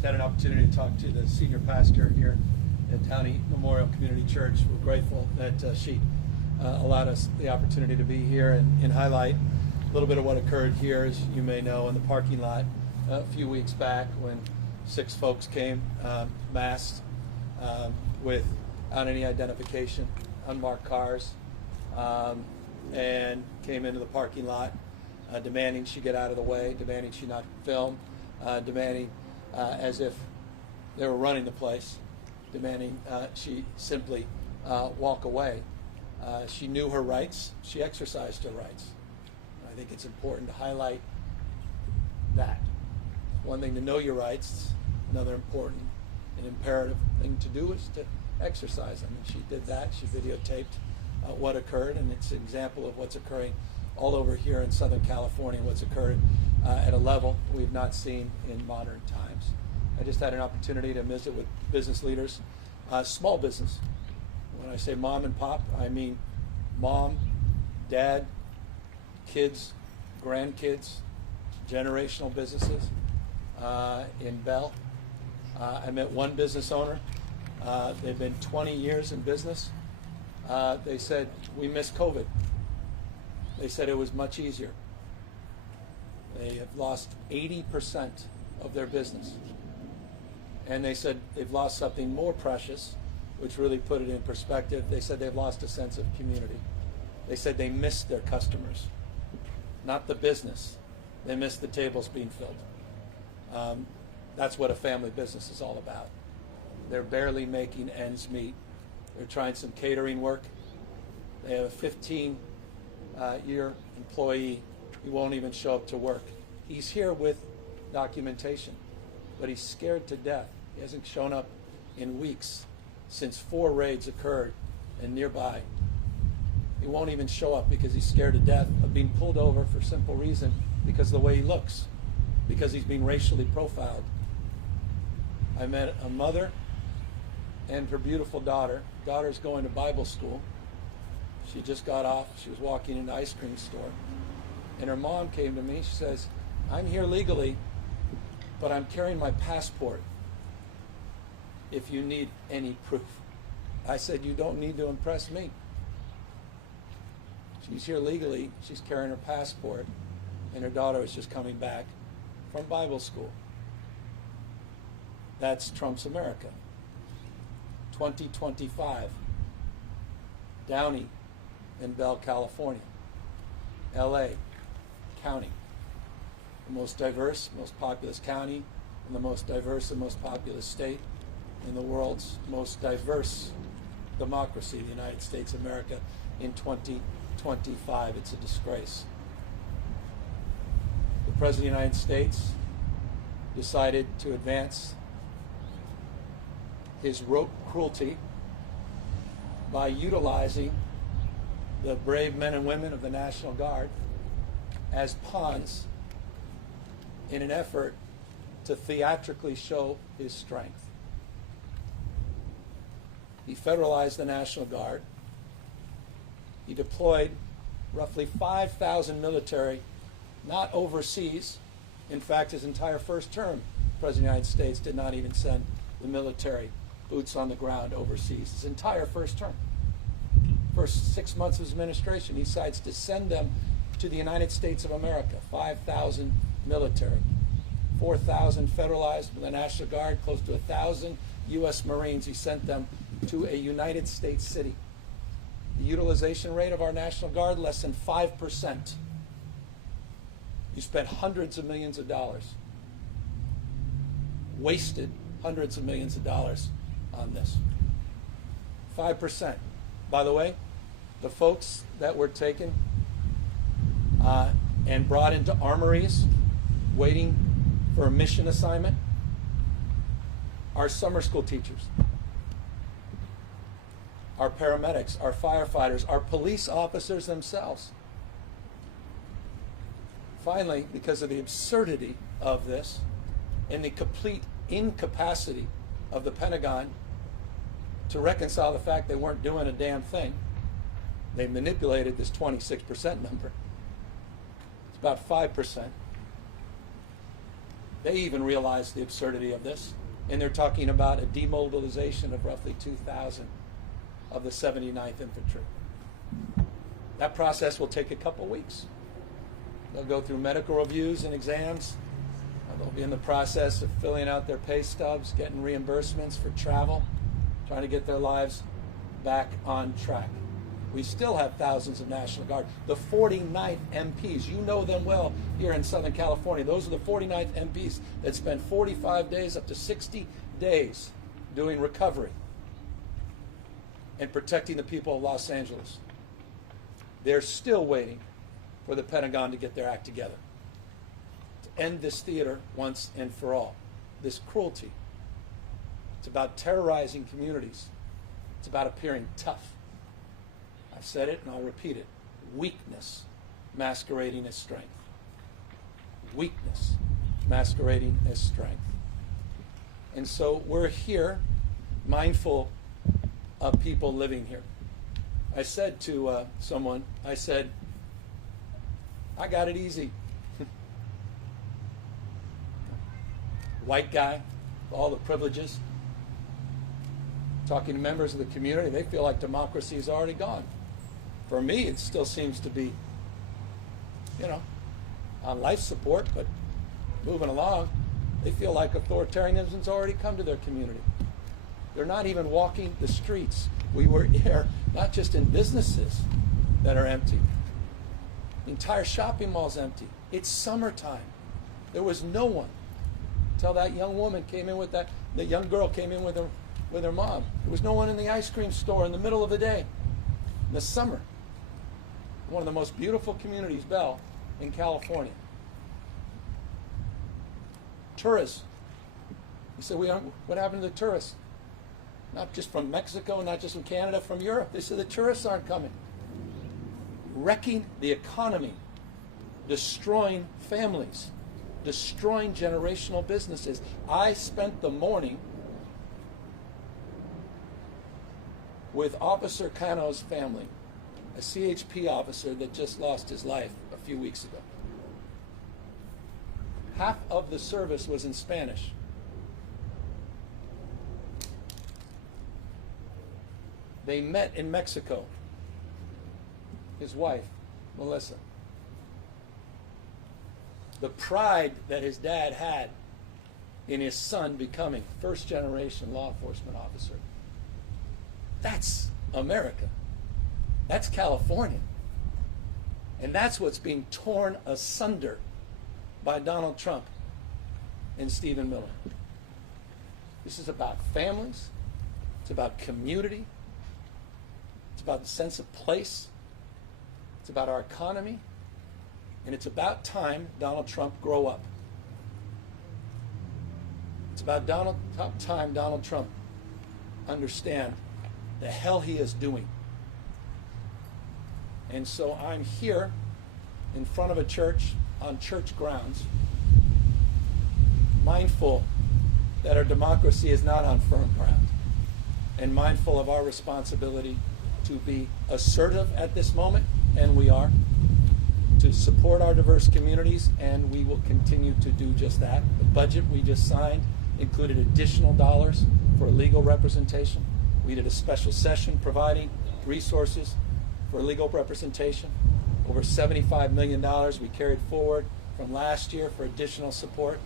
Just had an opportunity to talk to the senior pastor here at Downey Memorial Community Church. We're grateful that she allowed us the opportunity to be here and highlight a little bit of what occurred here, as you may know, in the parking lot a few weeks back when 6 folks came masked without any identification, unmarked cars, and came into the parking lot demanding she get out of the way, demanding she not film, demanding as if they were running the place, demanding she simply walk away. She knew her rights. She exercised her rights. I think it's important to highlight that. One thing to know your rights, another important and imperative thing to do is to exercise them. And she did that. She videotaped what occurred, and it's an example of what's occurring all over here in Southern California, what's occurred at a level we've not seen in modern times. I just had an opportunity to visit with business leaders, small business. When I say mom and pop, I mean mom, dad, kids, grandkids, generational businesses in Bell. I met one business owner. They've been 20 years in business. They said, we miss COVID. They said it was much easier. They have lost 80% of their business. And they said they've lost something more precious, which really put it in perspective. They said they've lost a sense of community. They said they missed their customers, not the business. They missed the tables being filled. That's what a family business is all about. They're barely making ends meet. They're trying some catering work. They have a 15-year employee who won't even show up to work. He's here with documentation, but he's scared to death. He hasn't shown up in weeks since 4 raids occurred and nearby. He won't even show up because he's scared to death of being pulled over for simple reason because of the way he looks, because he's being racially profiled. I met a mother and her beautiful daughter. Daughter's going to Bible school. She just got off. She was walking in an ice cream store. And her mom came to me. She says, I'm here legally, but I'm carrying my passport if you need any proof. I said, you don't need to impress me. She's here legally. She's carrying her passport. And her daughter is just coming back from Bible school. That's Trump's America. 2025. Downey in Bell, California. LA County. The most diverse, most populous county, and the most diverse and most populous state in the world's most diverse democracy, the United States of America, in 2025. It's a disgrace. The President of the United States decided to advance his rote cruelty by utilizing the brave men and women of the National Guard as pawns in an effort to theatrically show his strength. He federalized the National Guard. He deployed roughly 5,000 military, not overseas. In fact, his entire first term, the President of the United States did not even send the military boots on the ground overseas. His entire first term. First 6 months of his administration, he decides to send them to the United States of America, 5,000 military, 4,000 federalized with the National Guard, close to 1,000 U.S. Marines. He sent them to a United States city. The utilization rate of our National Guard, less than 5%. You spent hundreds of millions of dollars, wasted hundreds of millions of dollars on this. 5%. By the way, the folks that were taken and brought into armories waiting for a mission assignment are summer school teachers, our paramedics, our firefighters, our police officers themselves. Finally, because of the absurdity of this and the complete incapacity of the Pentagon to reconcile the fact they weren't doing a damn thing, they manipulated this 26% number. It's about 5%. They even realize the absurdity of this, and they're talking about a demobilization of roughly 2,000 of the 79th Infantry. That process will take a couple weeks. They'll go through medical reviews and exams. They'll be in the process of filling out their pay stubs, getting reimbursements for travel, trying to get their lives back on track. We still have thousands of National Guard. The 49th MPs, you know them well here in Southern California. Those are the 49th MPs that spend 45 days up to 60 days doing recovery and protecting the people of Los Angeles. They're still waiting for the Pentagon to get their act together to end this theater once and for all, this cruelty. It's about terrorizing communities. It's about appearing tough. I've said it and I'll repeat it. Weakness masquerading as strength. Weakness masquerading as strength. And so we're here mindful of people living here. I said to someone, I said, I got it easy. White guy, all the privileges. Talking to members of the community, they feel like democracy is already gone. For me, it still seems to be, on life support, but moving along. They feel like authoritarianism's already come to their community. They're not even walking the streets. We were here, not just in businesses that are empty. The entire shopping mall's empty. It's summertime. There was no one until that young woman came in with the young girl came in with her mom. There was no one in the ice cream store in the middle of the day, in the summer. One of the most beautiful communities, Bell, in California. Tourists. You said, what happened to the tourists? Not just from Mexico, not just from Canada, from Europe. They said the tourists aren't coming. Wrecking the economy, destroying families, destroying generational businesses. I spent the morning with Officer Cano's family, a CHP officer that just lost his life a few weeks ago. Half of the service was in Spanish. They met in Mexico. His wife, Melissa. The pride that his dad had in his son becoming first-generation law enforcement officer. That's America. That's California. And that's what's being torn asunder by Donald Trump and Stephen Miller. This is about families. It's about community. It's about the sense of place. It's about our economy. And it's about time Donald Trump grow up. It's about time Donald Trump understand the hell he is doing. And so I'm here in front of a church on church grounds, mindful that our democracy is not on firm ground, and mindful of our responsibility to be assertive at this moment, and we are, to support our diverse communities, and we will continue to do just that. The budget we just signed included additional dollars for legal representation. We did a special session providing resources for legal representation. Over $75 million we carried forward from last year for additional support.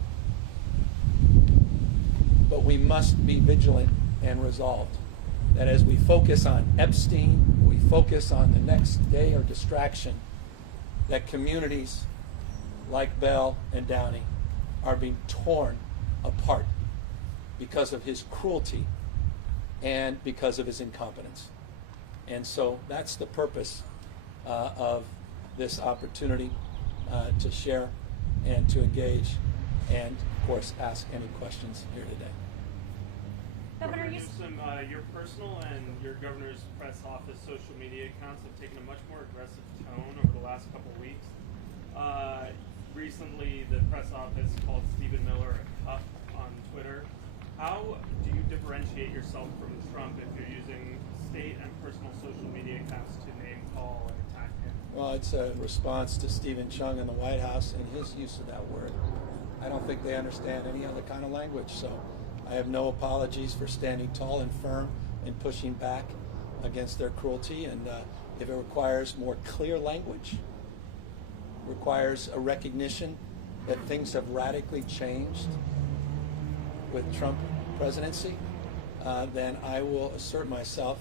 But we must be vigilant and resolved that as we focus on Epstein, we focus on the next day or distraction, that communities like Bell and Downey are being torn apart because of his cruelty and because of his incompetence. And so that's the purpose of this opportunity to share and to engage and, of course, ask any questions here today. Governor Newsom, your personal and your governor's press office social media accounts have taken a much more aggressive tone over the last couple of weeks. Recently, the press office called Stephen Miller a cup on Twitter. How do you differentiate yourself from Trump if you're using state and personal social media accounts to name call and attack him? Well, it's a response to Stephen Chung in the White House and his use of that word. I don't think they understand any other kind of language. So I have no apologies for standing tall and firm and pushing back against their cruelty. And if it requires more clear language, requires a recognition that things have radically changed with Trump presidency, then I will assert myself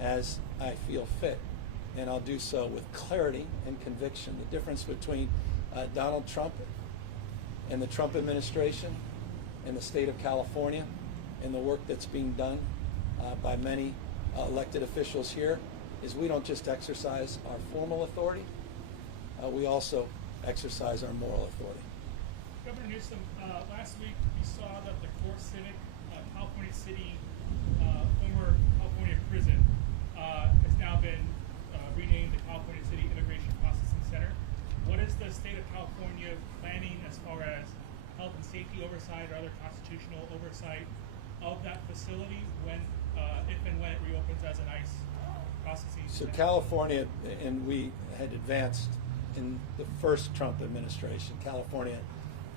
as I feel fit. And I'll do so with clarity and conviction. The difference between Donald Trump and the Trump administration and the state of California and the work that's being done by many elected officials here is we don't just exercise our formal authority, we also exercise our moral authority. Governor Newsom, last week we saw that the Core Civic California City former California prison has now been renamed the California City Immigration Processing Center. What is the state of California planning as far as health and safety oversight or other constitutional oversight of that facility when, if and when it reopens as an ICE processing So center? California, and we had advanced in the first Trump administration, California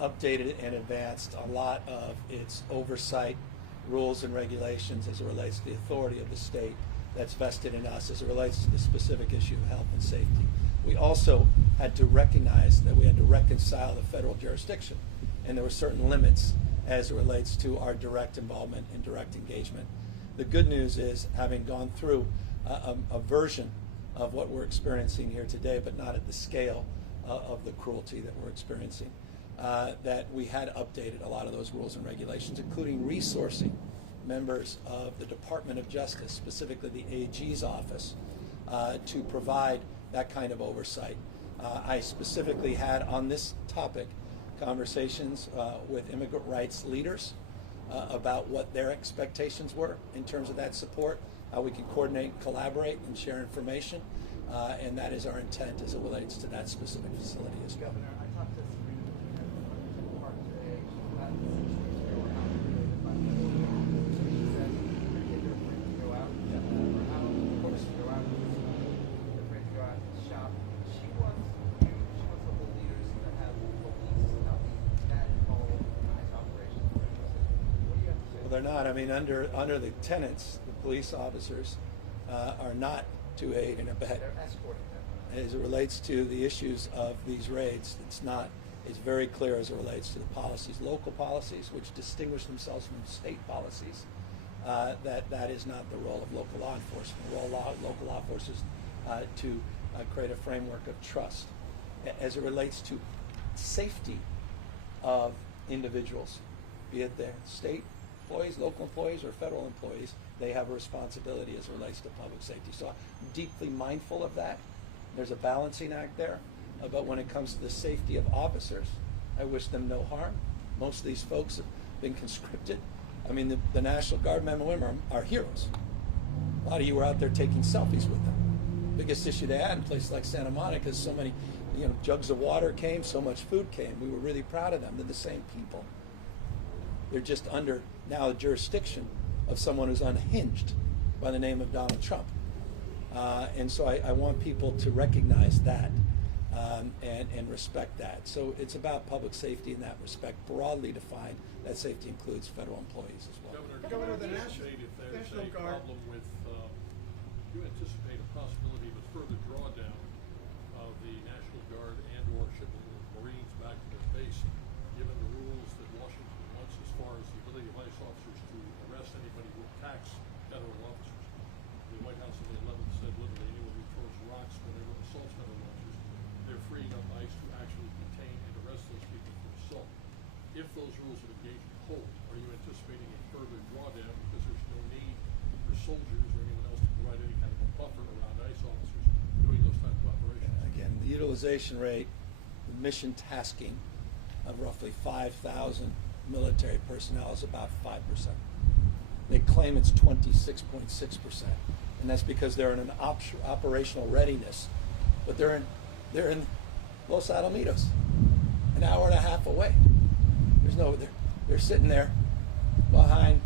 updated and advanced a lot of its oversight rules and regulations as it relates to the authority of the state that's vested in us as it relates to the specific issue of health and safety. We also had to recognize that we had to reconcile the federal jurisdiction, and there were certain limits as it relates to our direct involvement and direct engagement. The good news is, having gone through a version of what we're experiencing here today, but not at the scale of the cruelty that we're experiencing, that we had updated a lot of those rules and regulations, including resourcing members of the Department of Justice, specifically the AG's office, to provide that kind of oversight. I specifically had on this topic conversations with immigrant rights leaders about what their expectations were in terms of that support, how we can coordinate, collaborate, and share information, and that is our intent as it relates to that specific facility as well. Governor, I talked to Sabrina Park today. She said they're afraid to go out, or how forced to go out, they're afraid to go out and shop. She wants local leaders to have police not be that involved in ICE operations. What do you have to say? Well, they're not. I mean, under the tenets, the police officers are not to aid and abet. They're escorting them. As it relates to the issues of these raids, it's not. It's very clear as it relates to the policies, local policies, which distinguish themselves from state policies. That is not the role of local law enforcement. The role of local law enforcement is to create a framework of trust. As it relates to safety of individuals, be it their state employees, local employees, or federal employees, they have a responsibility as it relates to public safety. So I'm deeply mindful of that. There's a balancing act there. But when it comes to the safety of officers, I wish them no harm. Most of these folks have been conscripted. I mean, the National Guard men and women are heroes. A lot of you were out there taking selfies with them. Biggest issue they had in places like Santa Monica is so many, jugs of water came, so much food came. We were really proud of them. They're the same people. They're just under now the jurisdiction of someone who's unhinged by the name of Donald Trump. And so I want people to recognize that and respect that. So it's about public safety in that respect, broadly defined. That safety includes federal employees as well. Governor, the National Guard. Problem with, you anticipate a possibility of a further drawdown of the National Guard and/or shipping the Marines back to their base, given the rules that Washington wants as far as the ability of ICE officers to arrest anybody who attacks federal officers. The White House on the 11th said literally anyone who throws rocks whenever assaults federal officers, they're freeing up ICE to actually detain and arrest those people for assault. If those rules of engagement hold, are you anticipating a further drawdown because there's no need for soldiers or anyone else to provide any kind of a buffer around ICE officers doing those type of operations? Again, the utilization rate, the mission tasking of roughly 5,000 military personnel is about 5%. They claim it's 26.6%, and that's because they're in an operational readiness, but they're in Los Alamitos, an hour and a half away. They're sitting there behind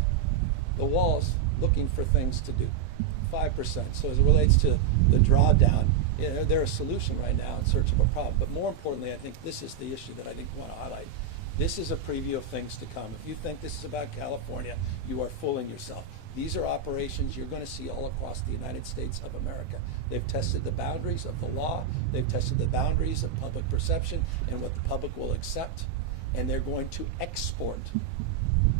the walls looking for things to do. 5%. So as it relates to the drawdown, they're a solution right now in search of a problem. But more importantly, I think this is the issue that I think we want to highlight. This is a preview of things to come. If you think this is about California, you are fooling yourself. These are operations you're going to see all across the United States of America. They've tested the boundaries of the law. They've tested the boundaries of public perception and what the public will accept. And they're going to export,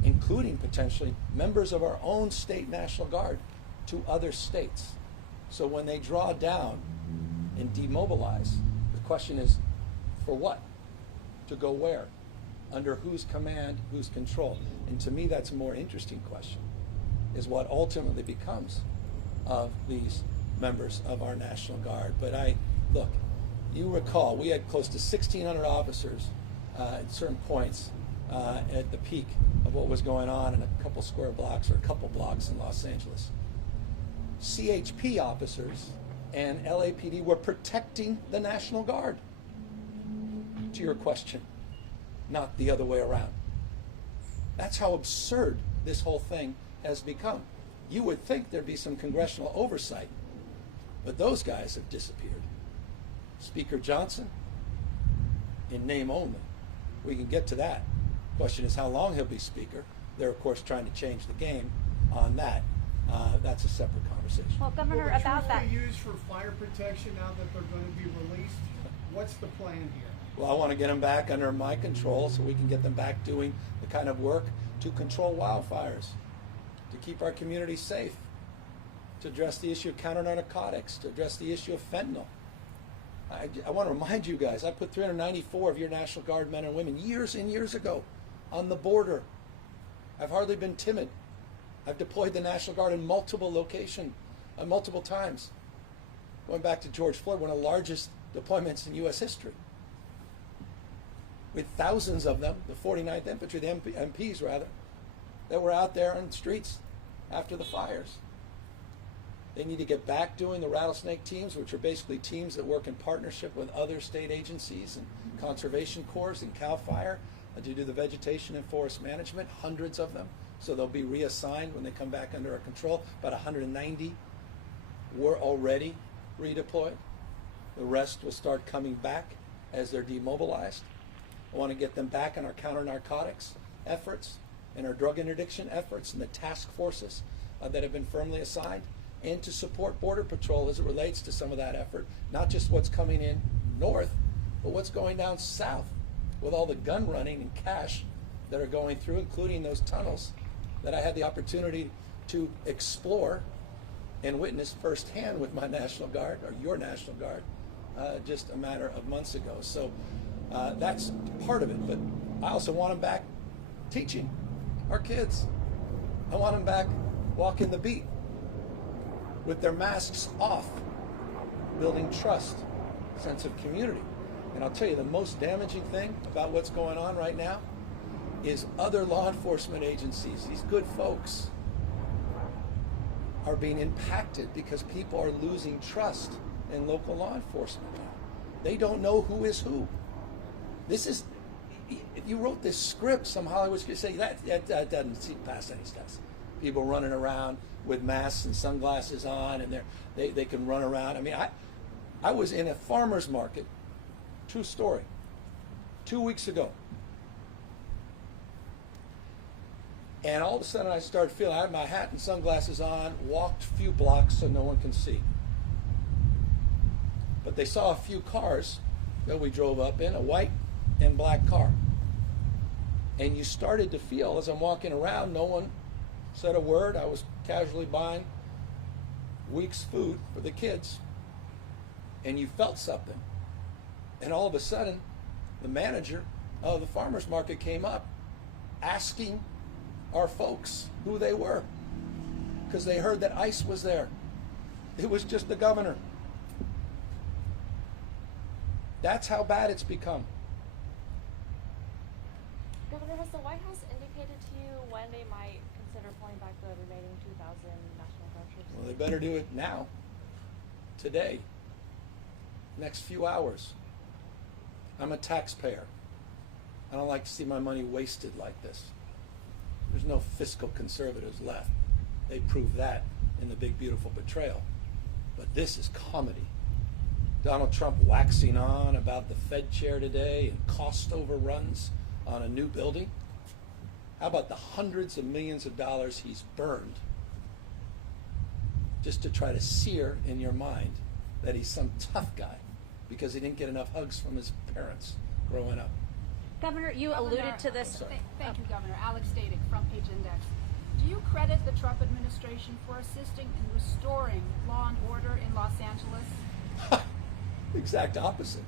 including potentially members of our own state National Guard, to other states. So when they draw down and demobilize, the question is, for what? To go where? Under whose command, whose control? And to me, that's a more interesting question, is what ultimately becomes of these members of our National Guard. But look, you recall, we had close to 1,600 officers at certain points at the peak of what was going on in a couple square blocks or a couple blocks in Los Angeles. CHP officers and LAPD were protecting the National Guard. To your question, not the other way around. That's how absurd this whole thing has become. You would think there'd be some congressional oversight, but those guys have disappeared. Speaker Johnson, in name only. We can get to that. Question is how long he'll be Speaker. They're, of course, trying to change the game on that. That's a separate conversation. Well, Governor, Will the about that. troops be used for fire protection now that they're going to be released? What's the plan here? Well, I want to get them back under my control so we can get them back doing the kind of work to control wildfires, to keep our communities safe, to address the issue of counter-narcotics, to address the issue of fentanyl. I want to remind you guys, I put 394 of your National Guard men and women years and years ago on the border. I've hardly been timid. I've deployed the National Guard in multiple locations, multiple times. Going back to George Floyd, one of the largest deployments in U.S. history. With thousands of them, the 49th Infantry, the MPs rather, that were out there on the streets after the fires. They need to get back doing the rattlesnake teams, which are basically teams that work in partnership with other state agencies and conservation corps and CAL FIRE to do the vegetation and forest management, hundreds of them. So they'll be reassigned when they come back under our control. About 190 were already redeployed. The rest will start coming back as they're demobilized. I want to get them back in our counter-narcotics efforts and our drug interdiction efforts and the task forces that have been firmly assigned, and to support Border Patrol as it relates to some of that effort, not just what's coming in north, but what's going down south with all the gun running and cash that are going through, including those tunnels that I had the opportunity to explore and witness firsthand with my National Guard, or your National Guard, just a matter of months ago. So that's part of it, but I also want them back teaching our kids. I want them back walking the beat with their masks off, building trust, sense of community. And I'll tell you, the most damaging thing about what's going on right now is other law enforcement agencies, these good folks, are being impacted because people are losing trust in local law enforcement now. They don't know who is who. This is, if you wrote this script, some Hollywood's going to say that doesn't seem past any steps. People running around with masks and sunglasses on, and they can run around. I mean, I was in a farmer's market, true story, 2 weeks ago. And all of a sudden I started feeling, I had my hat and sunglasses on, walked a few blocks so no one can see. But they saw a few cars that we drove up in, a white and black car. And you started to feel, as I'm walking around, no one said a word. I was casually buying week's food for the kids. And you felt something. And all of a sudden, the manager of the farmer's market came up asking our folks who they were, because they heard that ICE was there. It was just the governor. That's how bad it's become. Governor, has the White House indicated to you when they might consider pulling back the remaining 2,000 National Guard troops? Well, they better do it now, today, next few hours. I'm a taxpayer. I don't like to see my money wasted like this. There's no fiscal conservatives left. They proved that in the big, beautiful betrayal. But this is comedy. Donald Trump waxing on about the Fed chair today and cost overruns on a new building? How about the hundreds of millions of dollars he's burned just to try to sear in your mind that he's some tough guy because he didn't get enough hugs from his parents growing up? Governor, you alluded to this. Thank you, Governor. Alex Stadic, Front Page Index. Do you credit the Trump administration for assisting in restoring law and order in Los Angeles? Exact opposite.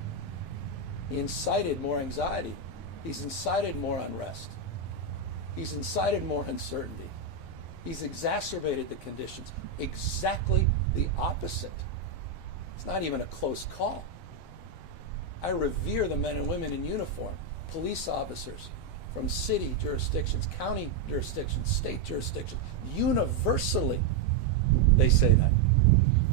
He incited more anxiety. He's incited more unrest. He's incited more uncertainty. He's exacerbated the conditions. Exactly the opposite. It's not even a close call. I revere the men and women in uniform, police officers from city jurisdictions, county jurisdictions, state jurisdictions. Universally, they say that.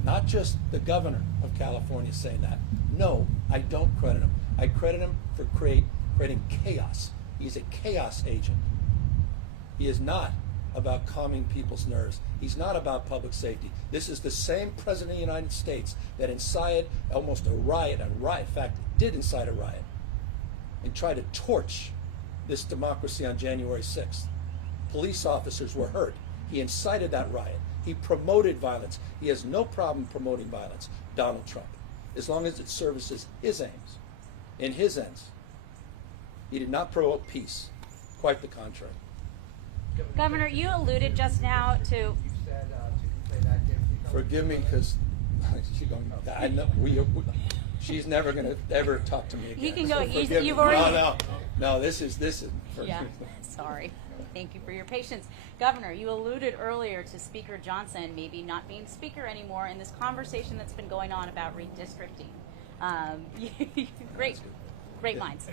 Not just the governor of California saying that. No, I don't credit him. I credit him for creating chaos. He's a chaos agent. He is not about calming people's nerves. He's not about public safety. This is the same president of the United States that incited almost a riot, in fact, did incite a riot, and tried to torch this democracy on January 6th. Police officers were hurt. He incited that riot. He promoted violence. He has no problem promoting violence, Donald Trump, as long as it services his aims and his ends. He did not promote peace. Quite the contrary. Governor, you alluded just now to. You said to play back there. Forgive me, because she's going. I know she's never going to ever talk to me again. He can go. So forgive You've me. already. No. This is. Yeah. Sorry. Thank you for your patience, Governor. You alluded earlier to Speaker Johnson maybe not being Speaker anymore in this conversation that's been going on about redistricting. Great minds.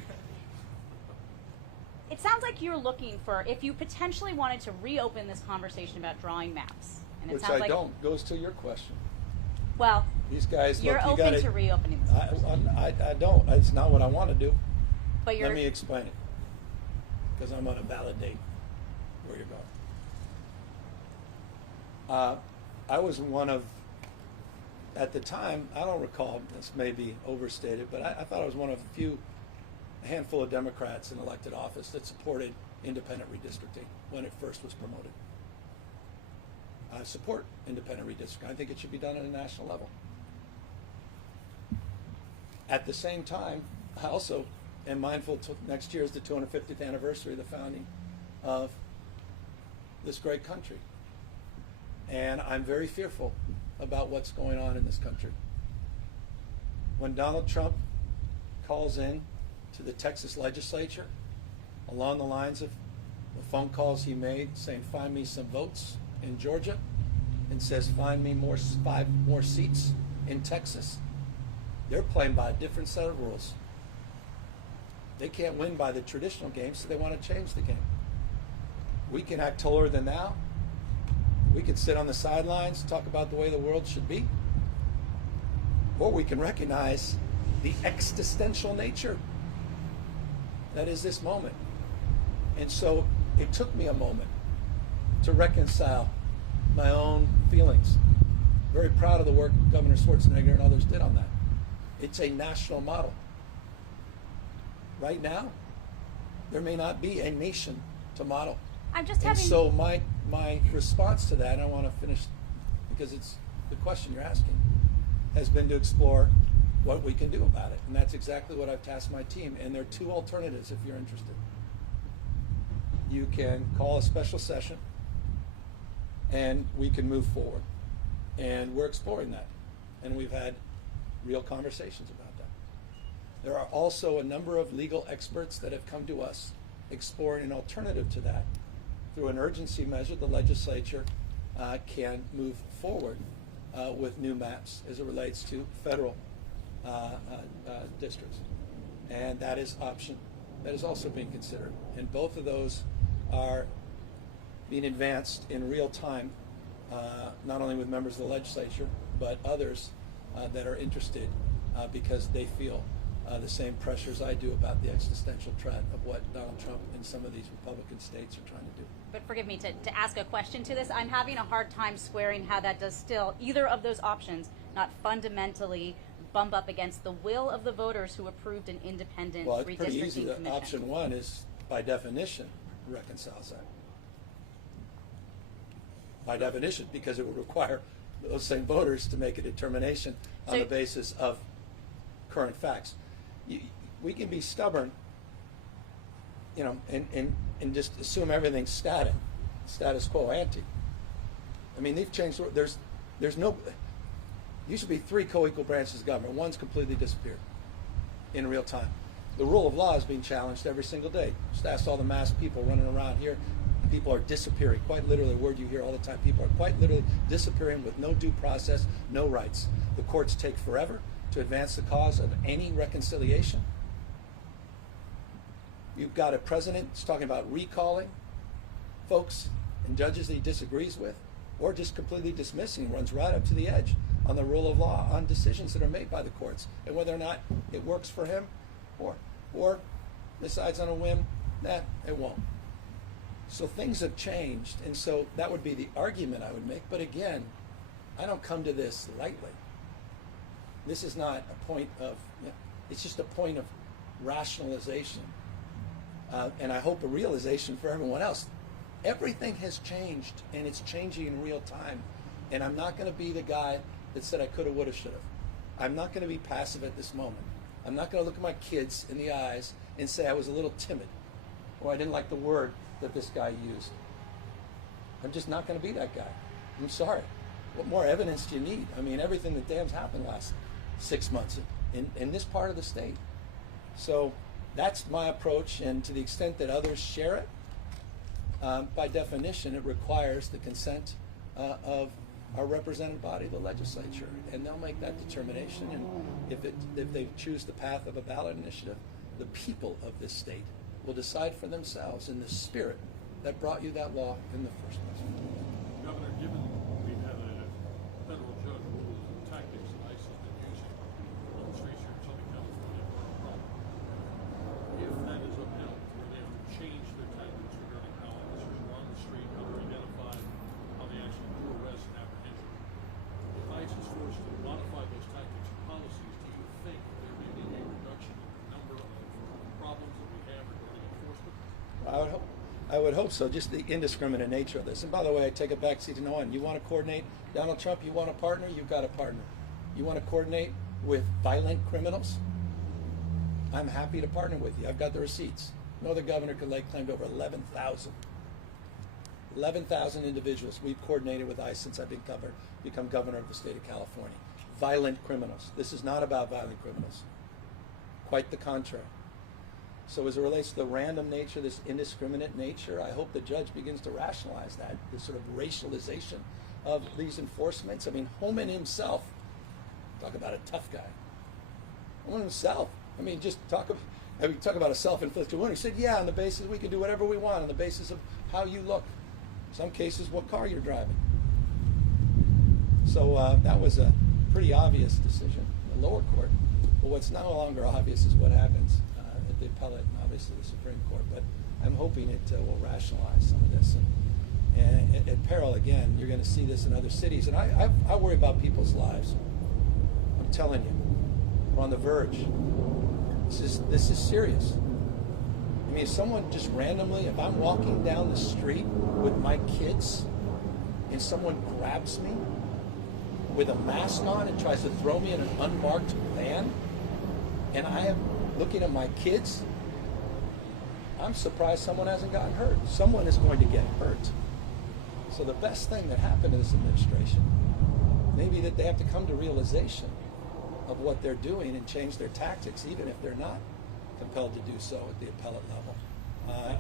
It sounds like you're looking for, if you potentially wanted to reopen this conversation about drawing maps, and it Which sounds I like don't. Goes to your question. Well, These guys. you're look, you open gotta, to reopening this conversation, I don't. It's not what I want to do. but you're. Let me explain it, because I'm going to validate where you're going. I was one of, at the time, I don't recall, this may be overstated, but I thought I was one of a handful of Democrats in elected office that supported independent redistricting when it first was promoted. I support independent redistricting. I think it should be done at a national level. At the same time, I also am mindful next year is the 250th anniversary of the founding of this great country. And I'm very fearful about what's going on in this country. When Donald Trump calls in to the Texas legislature along the lines of the phone calls he made saying, find me some votes in Georgia, and says, find me 5 more seats in Texas, they're playing by a different set of rules. They can't win by the traditional game, so they want to change the game. We can act taller than thou. We can sit on the sidelines, talk about the way the world should be. Or we can recognize the existential nature that is this moment. And so it took me a moment to reconcile my own feelings. Very proud of the work Governor Schwarzenegger and others did on that. It's a national model. Right now, there may not be a nation to model. I'm just And having. so my response to that, and I want to finish because it's the question you're asking, has been to explore what we can do about it. And that's exactly what I've tasked my team. And there are 2 alternatives if you're interested. You can call a special session and we can move forward. And we're exploring that. And we've had real conversations about that. There are also a number of legal experts that have come to us exploring an alternative to that. Through an urgency measure, the legislature can move forward with new maps as it relates to federal districts. And that is option that is also being considered. And both of those are being advanced in real time, not only with members of the legislature, but others that are interested because they feel the same pressures I do about the existential threat of what Donald Trump and some of these Republican states are trying to do. But forgive me to ask a question to this. I'm having a hard time squaring how that does still, either of those options, not fundamentally bump up against the will of the voters who approved an independent Well, it's pretty redistricting easy. commission. Option 1 is by definition, reconciles that. By definition, because it would require those same voters to make a determination on So- the basis of current facts. We can be stubborn, you know, and just assume everything's status quo ante. I mean, they've changed. There's no. Used to be 3 co-equal branches of government. One's completely disappeared in real time. The rule of law is being challenged every single day. Just ask all the masked people running around here. People are disappearing. Quite literally, a word you hear all the time. People are quite literally disappearing with no due process, no rights. The courts take forever to advance the cause of any reconciliation. You've got a president that's talking about recalling folks and judges that he disagrees with, or just completely dismissing, runs right up to the edge on the rule of law on decisions that are made by the courts, and whether or not it works for him, or decides on a whim, it won't. So things have changed, and so that would be the argument I would make. But again, I don't come to this lightly. This is not a point of, it's just a point of rationalization. And I hope a realization for everyone else. Everything has changed, and it's changing in real time. And I'm not going to be the guy that said I coulda, woulda, shoulda. I'm not going to be passive at this moment. I'm not going to look at my kids in the eyes and say I was a little timid, or I didn't like the word that this guy used. I'm just not going to be that guy. I'm sorry. What more evidence do you need? I mean, everything that damn's happened last 6 months in this part of the state. So that's my approach, and to the extent that others share it, by definition, it requires the consent of our representative body, the legislature, and they'll make that determination. And if they choose the path of a ballot initiative, the people of this state will decide for themselves in the spirit that brought you that law in the first place. Governor, given we've had a federal judge rule the tactics that ICE has been using on the streets here in Southern California are a problem. If that is upheld, where they have changed their tactics regarding how officers are on the street, how they're identified, how they actually do arrest and apprehension, if ICE is forced to modify those tactics and policies, do you think there may be a reduction in the number of problems that we have regarding enforcement? I would hope so, just the indiscriminate nature of this. And by the way, I take a backseat to no one. You want to coordinate Donald Trump, you want a partner, you've got a partner. You want to coordinate with violent criminals? I'm happy to partner with you. I've got the receipts. No other governor could lay claim to over 11,000. 11,000 individuals we've coordinated with ICE since I've become governor of the state of California. Violent criminals. This is not about violent criminals. Quite the contrary. So as it relates to the random nature, this indiscriminate nature, I hope the judge begins to rationalize that, this sort of racialization of these enforcements. I mean, Homan himself, talk about a tough guy. Homan himself, I mean, just talk about a self-inflicted wound. He said, yeah, on the basis we can do whatever we want, on the basis of how you look. In some cases, what car you're driving. So that was a pretty obvious decision in the lower court. But what's no longer obvious is what happens at the appellate and obviously the Supreme Court. But I'm hoping it will rationalize some of this. And at peril, again, you're going to see this in other cities. And I worry about people's lives. I'm telling you, we're on the verge. This is serious. I mean, if someone just randomly, if I'm walking down the street with my kids and someone grabs me with a mask on and tries to throw me in an unmarked van, and I am looking at my kids, I'm surprised someone hasn't gotten hurt. Someone is going to get hurt. So the best thing that happened to this administration, maybe that they have to come to realization of what they're doing and change their tactics, even if they're not compelled to do so at the appellate level.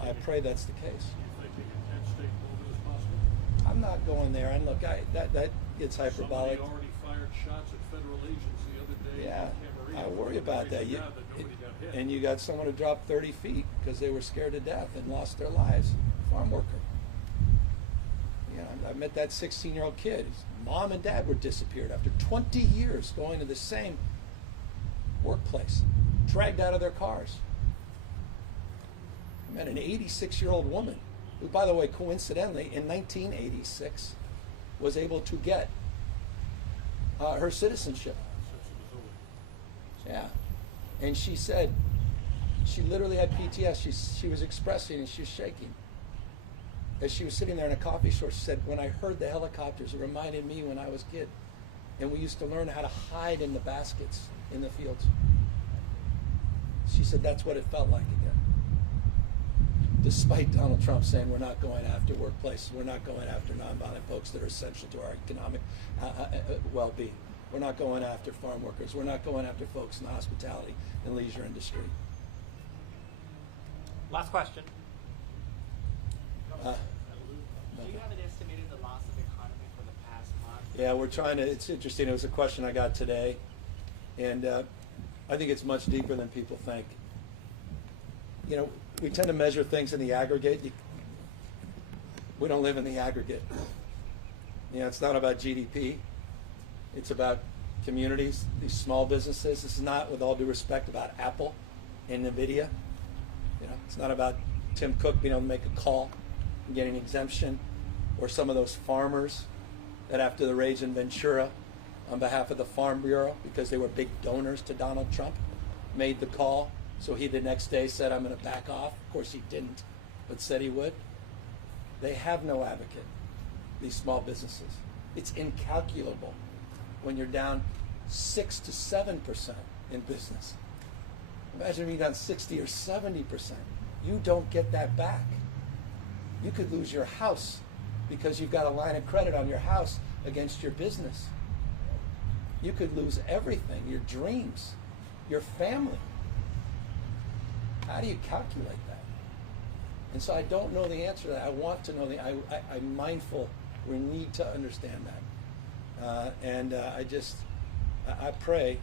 I pray that's the case. Do you think the intent state movement is possible? I'm not going there. And look, that gets hyperbolic. Somebody already fired shots at federal agents the other day. Yeah, in Camarillo. I worry about that. Nobody got hit. And you got someone who dropped 30 feet because they were scared to death and lost their lives. Farm worker. Yeah, I met that 16-year-old kid. His mom and dad were disappeared after 20 years going to the same workplace, dragged out of their cars. I met an 86-year-old woman who, by the way, coincidentally, in 1986, was able to get her citizenship. Yeah. And she said, She literally had PTS. She was expressing and she was shaking. As she was sitting there in a coffee shop, she said, when I heard the helicopters, it reminded me when I was a kid. And we used to learn how to hide in the baskets in the fields. She said that's what it felt like again. Despite Donald Trump saying we're not going after workplaces, we're not going after nonviolent folks that are essential to our economic well-being. We're not going after farm workers. We're not going after folks in the hospitality and leisure industry. Last question. Uh, Do you have an estimated the loss of economy for the past month? Yeah, we're trying to, it's interesting, it was a question I got today, and I think it's much deeper than people think. You know, we tend to measure things in the aggregate. We don't live in the aggregate. You know, it's not about GDP. It's about communities, these small businesses. This is not, with all due respect, about Apple and NVIDIA. You know, it's not about Tim Cook being able to make a call and getting an exemption, or some of those farmers that after the rage in Ventura, on behalf of the Farm Bureau, because they were big donors to Donald Trump, made the call. So he the next day said, I'm going to back off. Of course he didn't, but said he would. They have no advocate, these small businesses. It's incalculable when you're down 6 to 7% in business. Imagine being down 60 or 70%. You don't get that back. You could lose your house because you've got a line of credit on your house against your business. You could lose everything, your dreams, your family. How do you calculate that? And so I don't know the answer to that. I want to know I'm mindful we need to understand that. I pray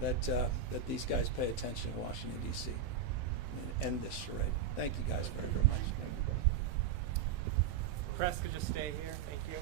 that these guys pay attention in Washington, D.C. and end this charade. Thank you guys very, very much. Press could just stay here. Thank you.